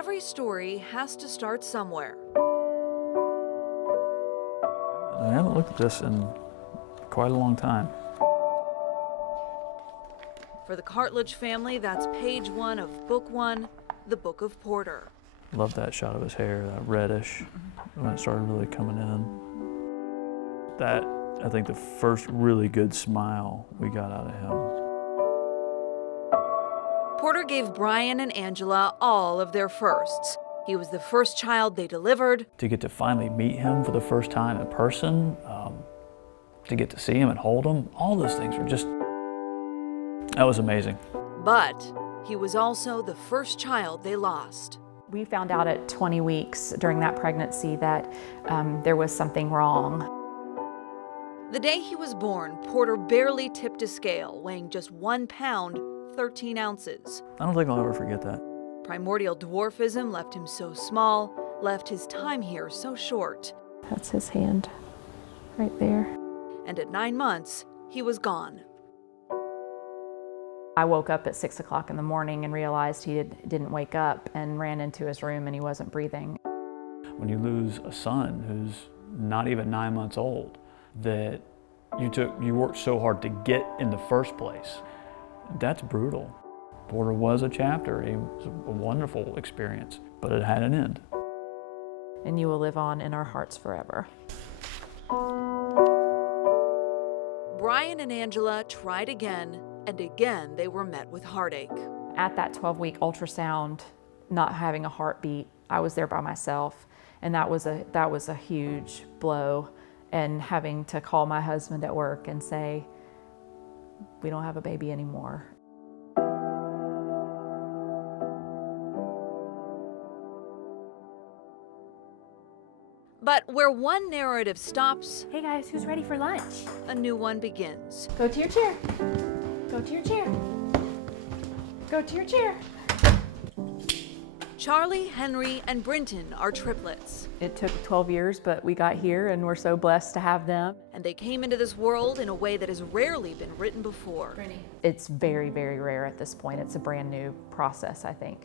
every story has to start somewhere. I haven't looked at this in quite a long time. For the Cartledge family, that's page 1 of book 1, The Book of Porter. Love that shot of his hair, that reddish, when it started really coming in. That, I think, the first really good smile we got out of him. Porter gave Brian and Angela all of their firsts. He was the first child they delivered. To get to finally meet him for the first time in person, to get to see him and hold him, all those things were just, that was amazing. But he was also the first child they lost. We found out at 20 weeks during that pregnancy that there was something wrong. The day he was born, Porter barely tipped a scale, weighing just 1 pound, 13 ounces. I don't think I'll ever forget that. Primordial dwarfism left him so small, left his time here so short. That's his hand, right there. And at 9 months, he was gone. I woke up at 6 o'clock in the morning and realized he didn't wake up, and ran into his room and he wasn't breathing. When you lose a son who's not even 9 months old, that you worked so hard to get in the first place, that's brutal. Porter was a chapter. It was a wonderful experience, but it had an end. And you will live on in our hearts forever. Brian and Angela tried again, and again they were met with heartache. At that 12-week ultrasound, not having a heartbeat, I was there by myself, and that was a huge blow. And having to call my husband at work and say, we don't have a baby anymore. But where one narrative stops, hey guys, who's ready for lunch? a new one begins. Go to your chair. Go to your chair. Go to your chair. Charlie, Henry, and Brinton are triplets. It took 12 years, but we got here and we're so blessed to have them. And they came into this world in a way that has rarely been written before. It's very, very rare at this point. It's a brand new process, I think.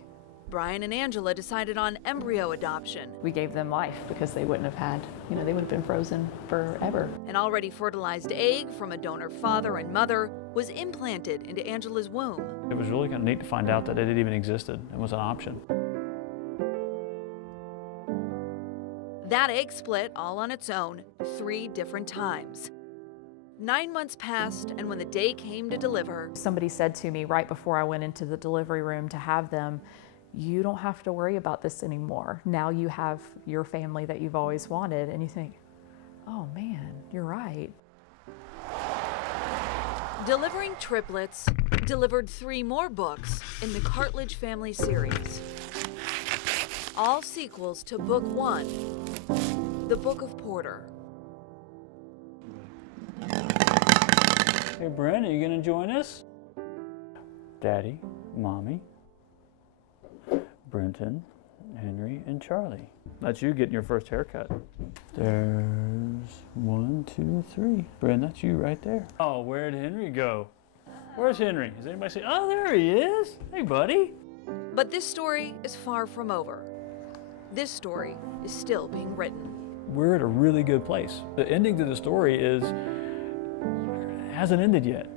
Brian and Angela decided on embryo adoption. We gave them life because they wouldn't have had, they would have been frozen forever. An already fertilized egg from a donor father and mother was implanted into Angela's womb. It was really kind of neat to find out that it even existed and was an option. That egg split all on its own 3 different times. 9 months passed, and when the day came to deliver, Somebody said to me right before I went into the delivery room to have them, you don't have to worry about this anymore. Now you have your family that you've always wanted. And you think, oh man, you're right. delivering triplets delivered 3 more books in the Cartledge family series. All sequels to Book 1, The Book of Porter. Hey, Brent, are you gonna join us? Daddy, Mommy, Brenton, Henry, and Charlie. That's you getting your first haircut. There's 1, 2, 3. Brent, that's you right there. Oh, where'd Henry go? Where's Henry? Does anybody see? Oh, there he is. Hey, buddy. But this story is far from over. This story is still being written. We're at a really good place. The ending to the story hasn't ended yet.